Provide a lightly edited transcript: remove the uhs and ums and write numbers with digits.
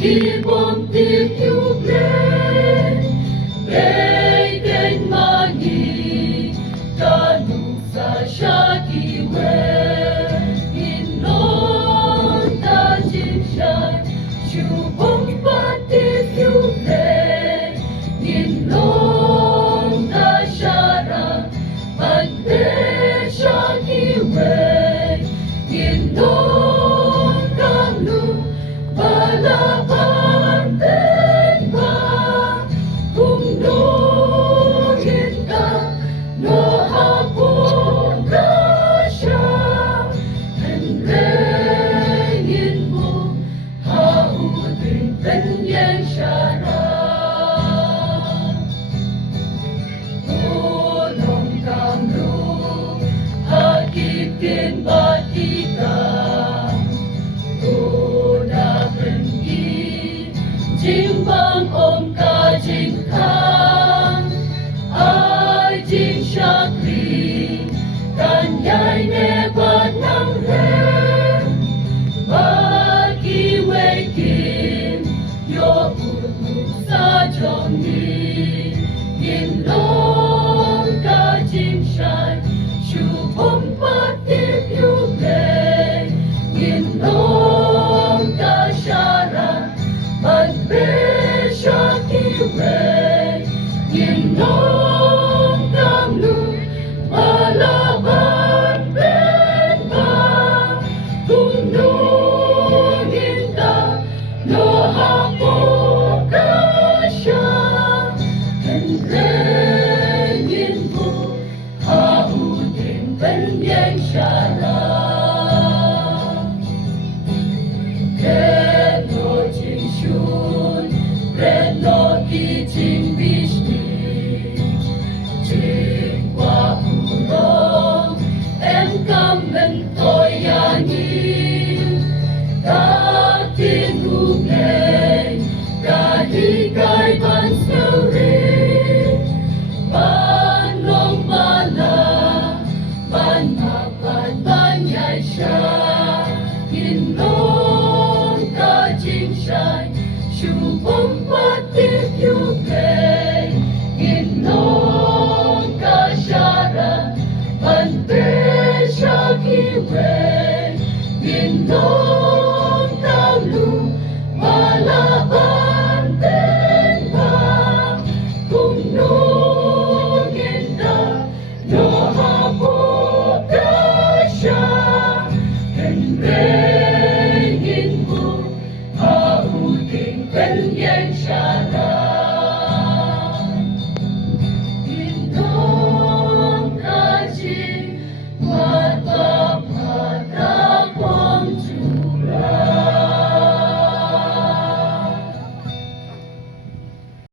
Ibom tiyu Begen mani Tanuksa shakiwe Inon tajishan Shubom patiyu Inon tashara Pagde shakiwe Inon kamlu Balaban tenwa kung nungin ka no hapon ka siya Henrengin mo hautin penyen siya na Tulong kamlu hakitin batika Jing bang om ka jing kang ai jing shakri kan yai ne ban nang re bagi wei kim yo unu sa jong ni yin long ka jing shai shu om pa tip yu le yin long ka shara Magbeshakiwe, Yinom kamlu, Malaban benba, kung nungin ka, no hapon ka siya, Henrengin mo, hautin penyen siya na. Reno ki jing bishni Jing wa urong Em kamen toyani Katin ugay Kahigay ban suri Banong bala Banapad banyay siya Inong ka jing shay Shubom patip yukay, Inon ka syara, Pante shakiwe, Inon